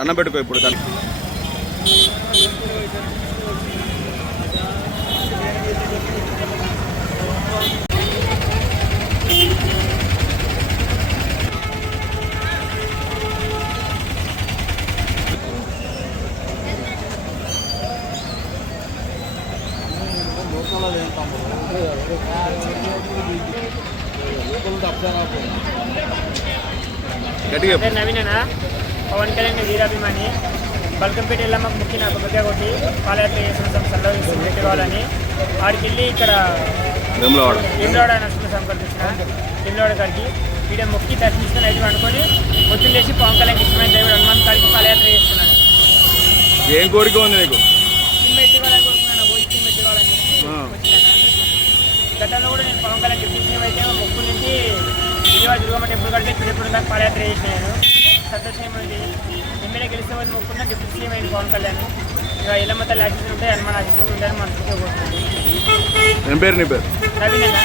అన్నం పెట్టుకో ఇప్పుడు దాన్ని గట్టిగా చెప్పు. పవన్ కళ్యాణ్ వీరాభిమాని బల్కంపేట ఎల్లమ్మకు ముక్కి నాకు కొద్దిగా కొట్టి పాదయాత్ర చేసిన సంస్థల్లో పెట్టి కావాలని ఆడికి వెళ్ళి ఇక్కడ వేములవాడ. భీమలవాడ నరసింహ సంప్రదించిన భీమలవాడ గారికి ఈడ మొక్కి దర్శించుకుని అయితే అనుకొని పొద్దున్న లేచి పవన్ కళ్యాణ్ ఇష్టమైన దేవుడు హనుమాన్ కాడికి పాదయాత్ర చేస్తున్నాను ఏం కోరిక ఉంది నీకు? గతంలో కూడా నేను పవన్ కళ్యాణ్ సీఎం అయితే మొక్కు నుంచి విజయవాడ దుర్గమ్మ టెంపుల్ కడితే ఇప్పుడు దాకా పాదయాత్ర చేసినాను. సంతోషమైంది ఎమ్మెల్యే వాళ్ళు మొక్కున్న డిప్యూటీ సీఎం అయింది పవన్ కళ్యాణ్. ఇక ఎల్లమ్మ తల్లి ఆశిస్తూ ఉంటే హనుమాన్ ఆశిస్తూ ఉంటారని మనసుతో కోరుతున్నాను ఏం పేరు నీ పేరు? నవీనన్నా